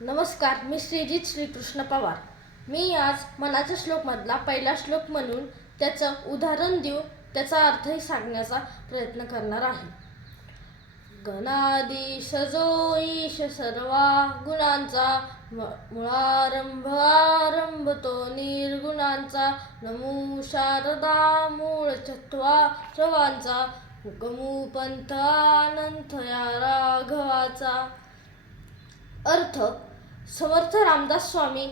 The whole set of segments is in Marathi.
नमस्कार मी श्रीजित श्रीकृष्ण पवार. मी आज मनाच्या श्लोकमधला पहिला श्लोक म्हणून त्याचं उदाहरण देऊन त्याचा अर्थही सांगण्याचा प्रयत्न करणार आहे. गणादिश जो ईश सर्वा गुणांचा म- मुळारंभ आरंभ तो निर्गुणांचा नमू शारदा मूळ चत्वा सर्वांचा गमू पंथ अनंत या राघवाचा. अर्थ समर्थ रामदास स्वामी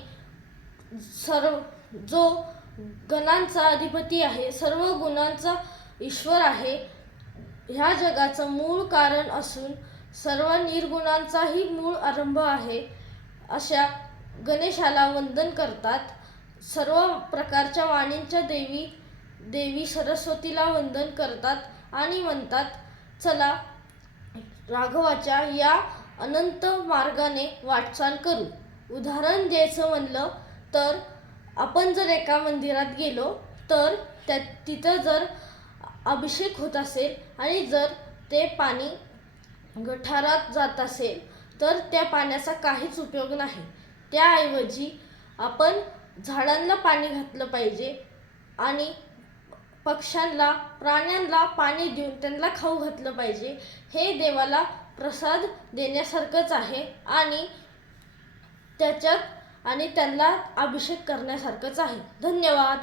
सर्व जो गणांचा अधिपती आहे सर्व गुणांचा ईश्वर आहे ह्या जगाचं मूळ कारण असून सर्व निर्गुणांचाही मूळ आरंभ आहे अशा गणेशाला वंदन करतात. सर्व प्रकारच्या वाणींच्या देवी देवी सरस्वतीला वंदन करतात आणि म्हणतात चला राघवाच्या या अनंत मार्गाने वाटचाल करू. उदाहरण द्यायचं म्हणलं तर आपण जर एका मंदिरात गेलो तर त्या तिथं जर अभिषेक होत असेल आणि जर ते पाणी गठारात जात असेल तर त्या पाण्याचा काहीच उपयोग नाही. त्याऐवजी आपण झाडांना पाणी घातलं पाहिजे आणि पक्ष्यांना प्राण्यांना पाणी देऊन त्यांना खाऊ घातलं पाहिजे. हे देवाला प्रसाद देण्यासारखंच आहे आणि त्याच्यात आणि त्यांना अभिषेक करण्यासारखंच आहे. धन्यवाद.